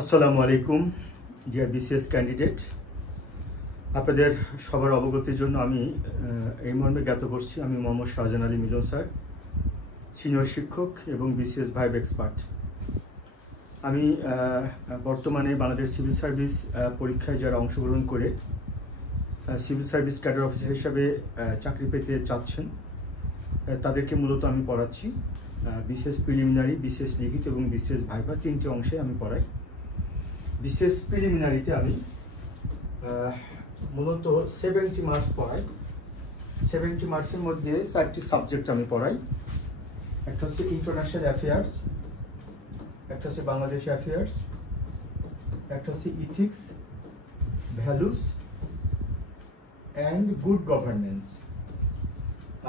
আসসালামু আলাইকুম deer BCS candidate, আপনাদের সবার অবগতির জন্য আমি এই মর্মে জ্ঞাত করছি। আমি মোহাম্মদ শাহজাহান আলী মিলন স্যার, সিনিয়র শিক্ষক এবং বিসিএস ভাইব এক্সপার্ট। আমি বর্তমানে বাংলাদেশ সিভিল সার্ভিস পরীক্ষায় যারা অংশগ্রহণ করে সিভিল সার্ভিস ক্যাডার অফিসার হিসাবে চাকরি পেতে চাচ্ছেন তাদেরকে মূলত আমি পড়াচ্ছি। বিসিএস প্রিলিমিনারি, বিসিএস লিখিত এবং বিসিএস ভাইভা তিনটে অংশে আমি পড়াই। বিসিএস প্রিলিমিনারিতে আমি মূলত 70 মার্কস পড়াই। 70 মার্কসের মধ্যে 4টি সাবজেক্ট আমি পড়াই। একটা হচ্ছে ইন্টারন্যাশনাল অ্যাফেয়ার্স, একটা হচ্ছে বাংলাদেশ অ্যাফেয়ার্স, একটা হচ্ছে ethics, values and good governance,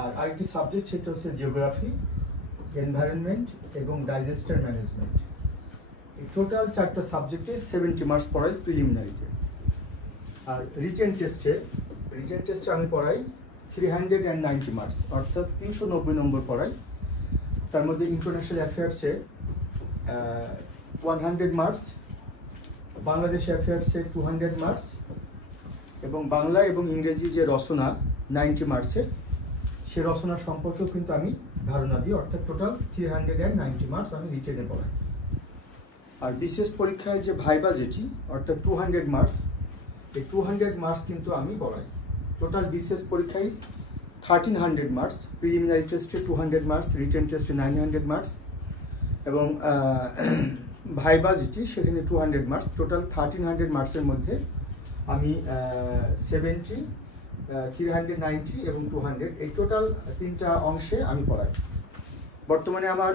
আর আরেকটি সাবজেক্ট সেটা হচ্ছে জিওগ্রাফি, এনভায়রনমেন্ট এবং ডাইজাস্টার ম্যানেজমেন্ট। এই টোটাল 4টা সাবজেক্টে 70 মার্কস পড়াই প্রিলিমিনারিতে। আর রিটেন টেস্টে আমি পড়াই 390 মার্কস, অর্থাৎ 390 নম্বর পড়াই। তার মধ্যে ইন্টারন্যাশনাল অ্যাফেয়ার্সে 100 মার্কস, বাংলাদেশ অ্যাফেয়ার্সে 200 মার্কস এবং বাংলা এবং ইংরেজি যে রচনা 90 মার্কসের, সে রচনা সম্পর্কেও কিন্তু আমি ধারণা দিই, অর্থাৎ টোটাল 390 মার্কস আমি রিটেনে পড়াই। আর বিসিএস পরীক্ষায় যে ভাইবা যেটি অর্থাৎ 200 মার্কস, এই 200 মার্কস কিন্তু আমি পড়াই। টোটাল বিসিএস পরীক্ষায় 1300 মার্কস, প্রিলিমিনারি টেস্টে 200 মার্কস, রিটেন টেস্টে 900 মার্কস এবং ভাইবা যেটি সেখানে 200 মার্কস। টোটাল 1300 মার্কসের মধ্যে আমি 70, 390 এবং 200 এই টোটাল তিনটা অংশে আমি পড়াই। বর্তমানে আমার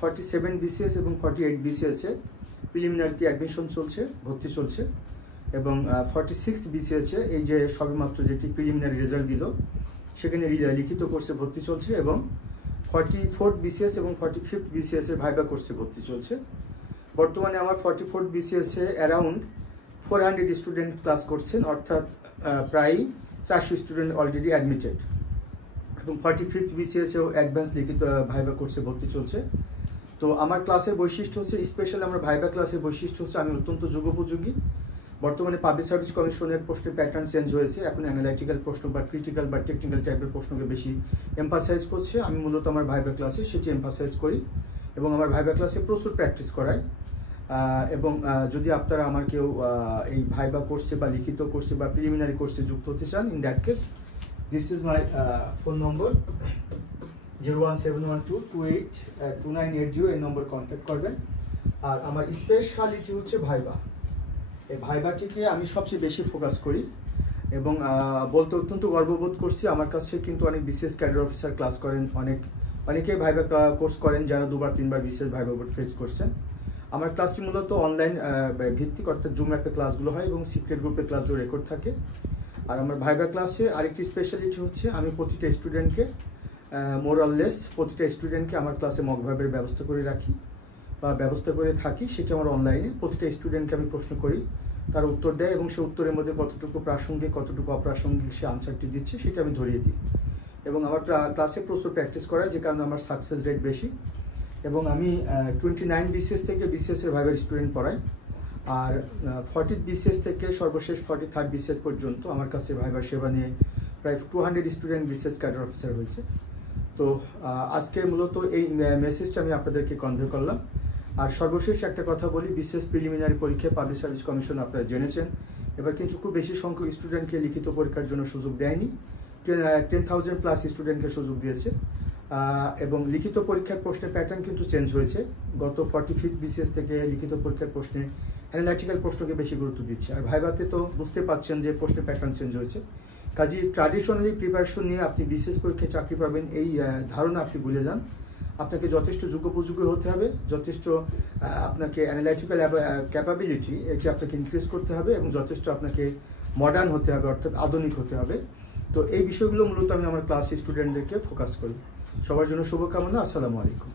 47 বিসিএস এবং 48 বিসিএসে প্রিলিমিনারিতে অ্যাডমিশন চলছে, ভর্তি চলছে এবং 46 বিসিএসে এই যে সবেমাত্র যেটি প্রিলিমিনারি রেজাল্ট দিল সেখানে লিখিত কোর্সে ভর্তি চলছে এবং 44 বিসিএস এবং 45 বিসিএস এর ভাইবা কোর্সে ভর্তি চলছে। বর্তমানে আমার 44 বিসিএসে অ্যারাউন্ড 400 স্টুডেন্ট ক্লাস করছেন, অর্থাৎ প্রায় 400 স্টুডেন্ট অলরেডি অ্যাডমিটেড এবং 45 বিসিএসেও অ্যাডভান্স লিখিত ভাইবা কোর্সে ভর্তি চলছে। তো আমার ক্লাসের বৈশিষ্ট্য হচ্ছে, স্পেশালি আমার ভাইবা ক্লাসের বৈশিষ্ট্য হচ্ছে আমি অত্যন্ত যোগ্যোপযোগী। বর্তমানে পাবলিক সার্ভিস কমিশনের প্রশ্নের প্যাটার্ন চেঞ্জ হয়েছে, এখন অ্যানালাইটিক্যাল প্রশ্ন বা ক্রিটিক্যাল বা টেকনিক্যাল টাইপের প্রশ্নকে বেশি এমফাসাইজ করছে। আমি মূলত আমার ভাইবা ক্লাসে সেটি এমফাসাইজ করি এবং আমার ভাইবা ক্লাসে প্রচুর প্র্যাকটিস করাই। এবং যদি আপনারা আমার কেউ এই ভাইবা কোর্সে বা লিখিত কোর্সে বা প্রিলিমিনারি কোর্সে যুক্ত হতে চান, in that case this is my phone নম্বর 01712282980, এই নম্বর কন্ট্যাক্ট করবেন। আর আমার স্পেশালিটি হচ্ছে ভাইবা। এই ভাইবাটিকে আমি সবচেয়ে বেশি ফোকাস করি এবং বলতে অত্যন্ত গর্ববোধ করছি। আমার কাছে কিন্তু অনেক বিসিএস ক্যাডার অফিসার ক্লাস করেন, অনেকেই ভাইবা কোর্স করেন যারা 2বার 3বার বিসিএস ভাইবা বোর্ড ফেস করছেন। আমার ক্লাসটি মূলত অনলাইন ভিত্তিক, অর্থাৎ জুম অ্যাপে ক্লাসগুলো হয় এবং সিক্রেট গ্রুপে ক্লাসগুলো রেকর্ড থাকে। আর আমার ভাইবা ক্লাসে আরেকটি স্পেশালিটি হচ্ছে আমি প্রতিটা স্টুডেন্টকে মোর অর লেস প্রতিটা স্টুডেন্টকে আমার ক্লাসে মক ভাইবের ব্যবস্থা করে রাখি বা ব্যবস্থা করে থাকি। সেটা আমার অনলাইনে প্রতিটা স্টুডেন্টকে আমি প্রশ্ন করি, তার উত্তর দেয় এবং সে উত্তরের মধ্যে কতটুকু প্রাসঙ্গিক কতটুকু অপ্রাসঙ্গিক সে আনসারটি দিচ্ছে সেটা আমি ধরিয়ে দিই এবং আমার ক্লাসে প্রচুর প্র্যাকটিস করাই, যে কারণে আমার সাকসেস রেট বেশি। এবং আমি 29 বিসিএস থেকে বিসিএস এর ভাইবার স্টুডেন্ট পড়াই। আর 40 বিসিএস থেকে সর্বশেষ 43 বিসিএস পর্যন্ত আমার কাছে ভাইবার সেবা নিয়ে প্রায় 200 স্টুডেন্ট বিসিএস ক্যাডার অফিসার হয়েছে। তো আজকে মূলত এই মেসেজটা আমি আপনাদেরকে কনভে করলাম। আর সর্বশেষ একটা কথা বলি, বিসিএস প্রিলিমিনারি পরীক্ষায় পাবলিক সার্ভিস কমিশন আপনারা জেনেছেন এবার কিন্তু খুব বেশি সংখ্যক স্টুডেন্টকে লিখিত পরীক্ষার জন্য সুযোগ দেয়নি, 10,000 প্লাস স্টুডেন্টকে সুযোগ দিয়েছে এবং লিখিত পরীক্ষার প্রশ্নের প্যাটার্ন কিন্তু চেঞ্জ হয়েছে। গত 45 বিসিএস থেকে লিখিত পরীক্ষার প্রশ্নে অ্যানালাইটিক্যাল প্রশ্নকে বেশি গুরুত্ব দিচ্ছে। আর ভাইবাতে তো বুঝতে পারছেন যে প্রশ্নের প্যাটার্ন চেঞ্জ হয়েছে। কাজে ট্র্যাডিশনালি প্রিপারেশন নিয়ে আপনি বিসিএস পরীক্ষায় চাকরি পাবেন এই ধারণা আপনি ভুলে যান। আপনাকে যথেষ্ট যোগ্যোপযোগী হতে হবে, যথেষ্ট আপনাকে অ্যানালাইটিক্যাল ক্যাপাবিলিটি এটি আপনাকে ইনক্রিজ করতে হবে এবং যথেষ্ট আপনাকে মডার্ন হতে হবে, অর্থাৎ আধুনিক হতে হবে। তো এই বিষয়গুলো মূলত আমি আমার ক্লাস স্টুডেন্টদেরকে ফোকাস করি। সবার জন্য শুভকামনা। আসসালামু আলাইকুম।